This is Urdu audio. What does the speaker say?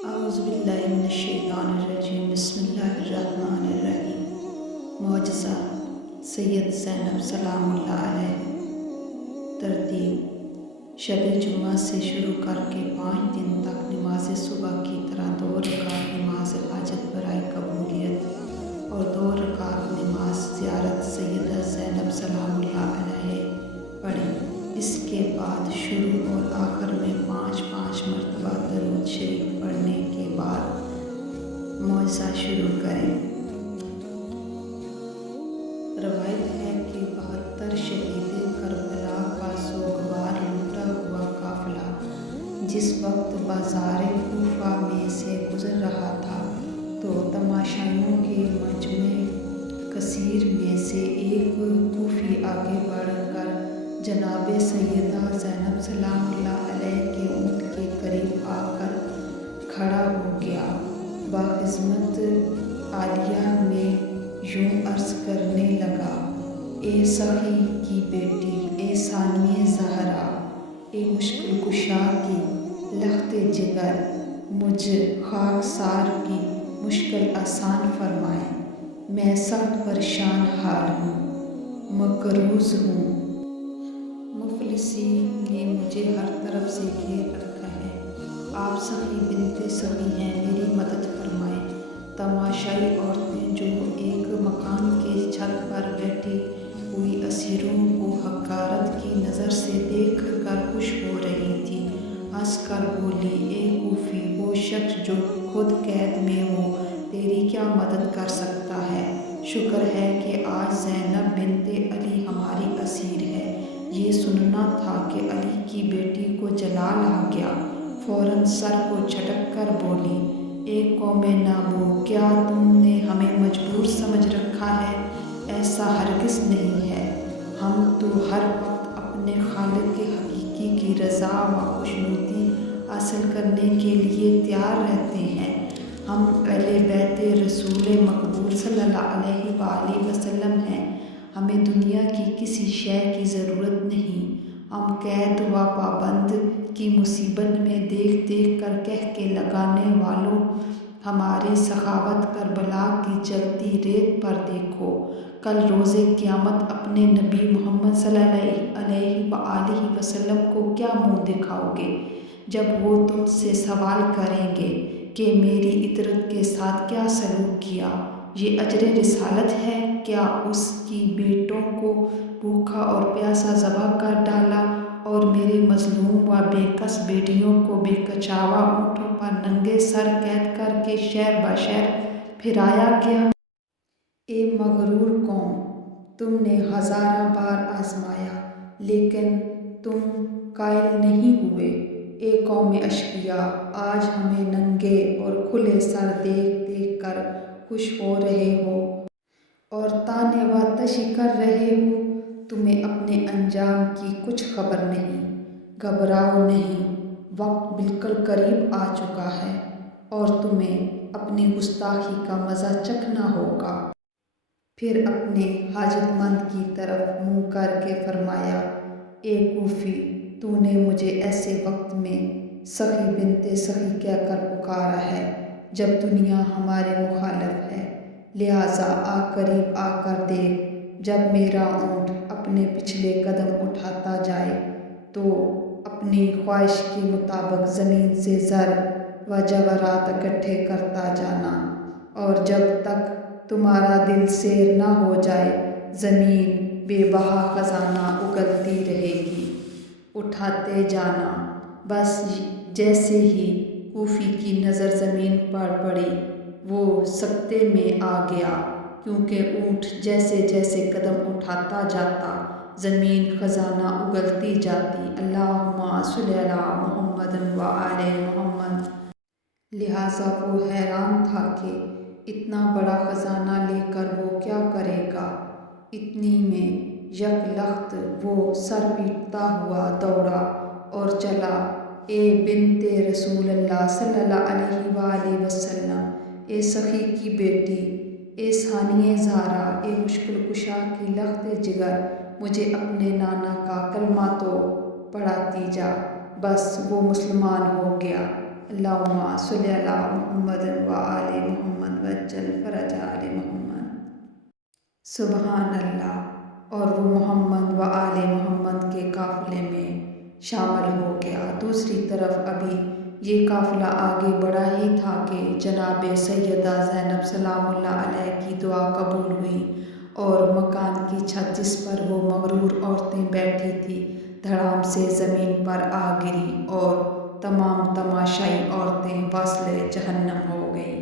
اعوذ باللہ من الشیطان الرجیم بسم اللہ الرحمن الرحیم معجزہ سید زینب سلام اللہ علیہ۔ ترتیب شب جمعہ سے شروع کر کے 5 دن تک نماز صبح کی طرح 2 رکعت نماز حاجت برائے قبولیت اور 2 رکعت نماز زیارت سیدہ زینب سلام اللہ علیہ پڑھیں۔ اس کے بعد شروع اور آخر میں 5 مرتبہ درود شریف پڑھنے کے بعد معجزہ شروع کریں۔ روایت ہے کہ 72 شہید کربلا کا سوگوار لوٹا ہوا قافلہ جس وقت بازار کوفہ میں سے گزر رہا تھا تو تماشائیوں کے مجمع کثیر میں سے ایک کوفی آگے بڑھ کر جناب سیدہ زینب سلام اللہ علیہ کے اونٹ کے قریب آ کر کھڑا ہو گیا۔ باخدمت عالیہ میں یوں عرض کرنے لگا: اے سخی کی بیٹی، اے ثانیہ زہرا، اے مشکل کشا کی لخت جگر، مجھ خاکسار کی مشکل آسان فرمائیں۔ میں سخت پریشان حال ہوں، مقروض ہوں، مفلسی نے مجھے ہر طرف سے گھیر رکھا ہے۔ آپ سخی بنت سخی ہیں، میری مدد فرمائیں۔ تماشائی عورتیں جو ایک مکان کے چھت پر بیٹھی ہوئی اسیروں کو حقارت کی نظر سے دیکھ کر خوش ہو رہی تھیں، ہنس کر بولی: اے کوفی، وہ شخص جو خود قید میں ہو تیری کیا مدد کر سکتا ہے؟ شکر ہے کہ آج زینب بنت علی ہماری اسیر ہے۔ یہ سننا تھا کہ علی کی بیٹی کو جلال آ گیا۔ فوراً سر کو جھٹک کر بولی: اے قوم نابو، کیا تم نے ہمیں مجبور سمجھ رکھا ہے؟ ایسا ہرگز نہیں ہے۔ ہم تو ہر وقت اپنے خالق حقیقی کی رضا و خوشنودی حاصل کرنے کے لیے تیار رہتے ہیں۔ ہم اہل بیت رسول مقبول صلی اللہ علیہ وآلہ وسلم ہیں۔ ہمیں دنیا کی کسی شے کی ضرورت نہیں۔ ہم قید و پابند کی مصیبت میں دیکھ دیکھ کر قہقہے لگانے والوں، ہماری سخاوت کربلا کی جلتی ریت پر دیکھو۔ کل روز قیامت اپنے نبی محمد صلی اللہ علیہ وآلہ وسلم کو کیا منہ دکھاؤ گے جب وہ تم سے سوال کریں گے کہ میری عطرت کے ساتھ کیا سلوک کیا؟ یہ اجر رسالت ہے؟ کیا اس کی بیٹوں کو بھوکا اور پیاسا ذبح کر ڈالا اور میرے مظلوم و بے کس بیٹیوں کو بے کچاوا اونٹوں پر ننگے سر قید کر کے شہر بہ شہر پھرایا گیا؟ اے مغرور قوم، تم نے ہزارہ بار آزمایا لیکن تم قائل نہیں ہوئے۔ اے قوم اشقیاء، آج ہمیں ننگے اور کھلے سر دیکھ دیکھ کر خوش ہو رہے ہو اور طعنے و طشی کر رہے ہو۔ تمہیں اپنے انجام کی کچھ خبر نہیں۔ گھبراؤ نہیں، وقت بالکل قریب آ چکا ہے اور تمہیں اپنی گستاخی کا مزہ چکھنا ہوگا۔ پھر اپنے حاجت مند کی طرف منہ کر کے فرمایا: اے کوفی، تو نے مجھے ایسے وقت میں سخی بنت سخی کہہ کر پکارا ہے جب دنیا ہمارے مخالف ہے، لہٰذا قریب آ کر دیکھ۔ جب میرا اونٹ اپنے پچھلے قدم اٹھاتا جائے تو اپنی خواہش کے مطابق زمین سے زر و جواہرات اکٹھے کرتا جانا، اور جب تک تمہارا دل سیر نہ ہو جائے زمین بے بہا خزانہ اگلتی رہے گی، اٹھاتے جانا۔ بس جیسے ہی کوفی کی نظر زمین پر پڑی وہ سکتے میں آ گیا، کیونکہ اونٹ جیسے جیسے قدم اٹھاتا جاتا زمین خزانہ اگلتی جاتی۔ اللہم صل علی محمد و آل محمد۔ لہٰذا وہ حیران تھا کہ اتنا بڑا خزانہ لے کر وہ کیا کرے گا۔ اتنی میں یک لخت وہ سر پیٹتا ہوا دوڑا اور چلا: اے بنت رسول اللہ صلی اللہ علیہ وآلہ وسلم، اے سخی کی بیٹی، اے ثانیہ زہرا، اے مشکل کشا کی لخت جگر، مجھے اپنے نانا کا کلمہ تو پڑھاتی جا۔ بس وہ مسلمان ہو گیا۔ اللہم صلی علی محمد و آل محمد وجل فرج آل محمد۔ سبحان اللہ۔ اور وہ محمد و آل محمد کے قافلے میں شامل ہو گیا۔ دوسری طرف ابھی یہ قافلہ آگے بڑھا ہی تھا کہ جناب سیدہ زینب سلام اللہ علیہ کی دعا قبول ہوئی اور مکان کی چھت جس پر وہ مغرور عورتیں بیٹھی تھیں دھڑام سے زمین پر آ گری اور تمام تماشائی عورتیں واصل جہنم ہو گئیں۔